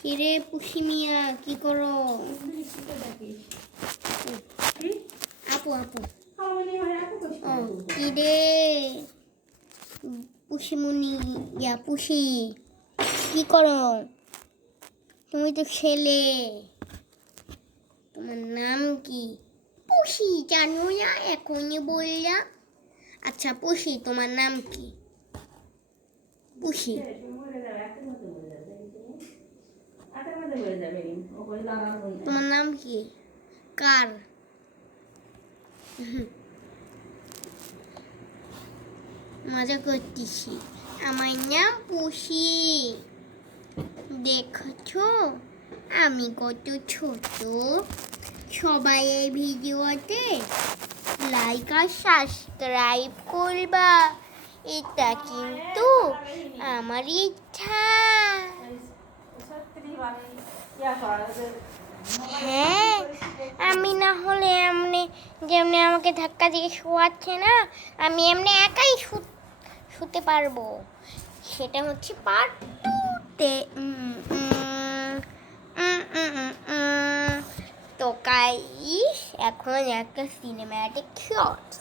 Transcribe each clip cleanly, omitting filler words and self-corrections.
কিরে পুষি মিয়া কি করো? আপু আপু ও কিরে পুষিমুনি ইয়া পুষি কি করো? তুমি তো ছেলে, তোমার নাম কি? পুষি জানো না, এখনই বললা। আচ্ছা পুষি তোমার নাম কি? পুষি তোমার নাম কি? কার? মজা করতেছি। আমার নাম পুষি। দেখছো আমি কত ছোট। সবাই এই ভিডিওতে লাইক আর সাবস্ক্রাইব করবা, এটা কিন্তু আমার ইচ্ছা। হ্যাঁ, আমি না হলে এমনি যেমনি আমাকে ধাক্কা দিয়ে শোয়াচ্ছে না, আমি এমনি একাই শুতে পারবো। সেটা হচ্ছে পার্ট 2-তে। তো গাইস এখন একটা সিনেম্যাটিক শটস।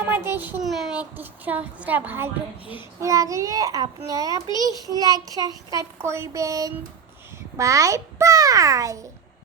আমাদের সিনেম্যাটিক শটসটা ভালো লাগলে আপনারা প্লিজ লাইক সাবস্ক্রাইব করবেন। Bye bye.